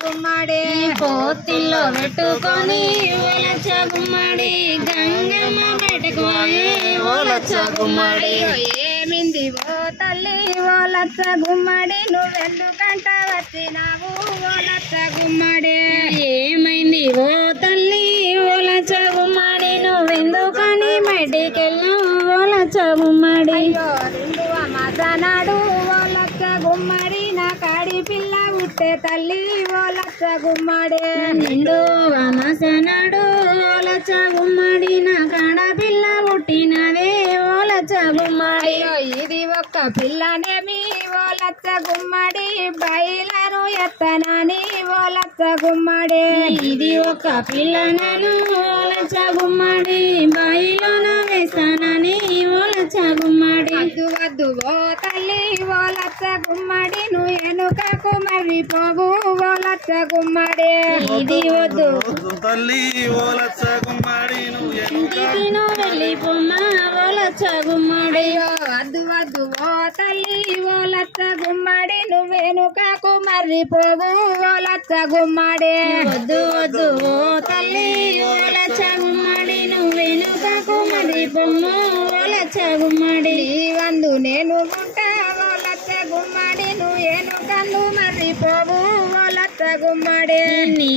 గుమ్మడి పోతిల్లో పెట్టుకొని ఓ లచ్చ గుమ్మడి గంగమ్మ బయటకు ఓ లచ్చ గుమ్మడి ఏమింది ఓ తల్లి ఓ లచ్చ గుమ్మడి నువ్వెందుకంట వచ్చినావు ఓ లచ్చ గుమ్మడి ఏమైంది ఓ తల్లి ఓ లచ్చ గుమ్మడి నువ్వెందుకని బయటికెళ్ళావు ఓ లచ్చ గుమ్మడి రెండు అమాసనాడు ఓ లచ్చ గుమ్మడి నా కాడి పిల్ల ఉట్టే తల్లి ఓ లచ్చ గుమ్మడి నిండు అమాసనాడు ఓ లచ్చ గుమ్మడి నా కాడ పిల్ల పుట్టినవే ఓ లచ్చ గుమ్మడి ఇది ఒక్క పిల్లనేమి ఓ లచ్చ గుమ్మడి బయలను ఎత్తనని ఓ లచ్చ గుమ్మడి ఇది ఒక్క పిల్లనను ఓ లచ్చ గుమ్మడి బయలున వేస్తానని ఓ లచ్చ గుమ్మడి వద్దు వద్దు ఓ తల్లి ఓ లచ్చ గుమ్మడి నువ్వు ఎనుకకు మర్రిపోవు ఓ లచ్చ గుమ్మడి ఇది వద్దు తల్లి ఓ లచ్చ గుమ్మడి ఇంటికి నువ్వు వెళ్ళిపోమ్మా ఓ లచ్చ గుమ్మడి వద్దు వద్దు ఓ తల్లి ఓ లచ్చ గుమ్మడి నువ్వెనుకకు మర్రిపోవు ఓ లచ్చ గుమ్మడి వద్దు వద్దు ఓ తల్లి ఓ లచ్చ గుమ్మడి నువ్వెనుకకు మర్రిపోమ్ము ఓ లచ్చ గుమ్మడి వందు నేను ఉంటా ఓ లచ్చ గుమ్మడి నువ్వు ఎనుకను మర్రిపోవు ఓ లచ్చ గుమ్మడి నీ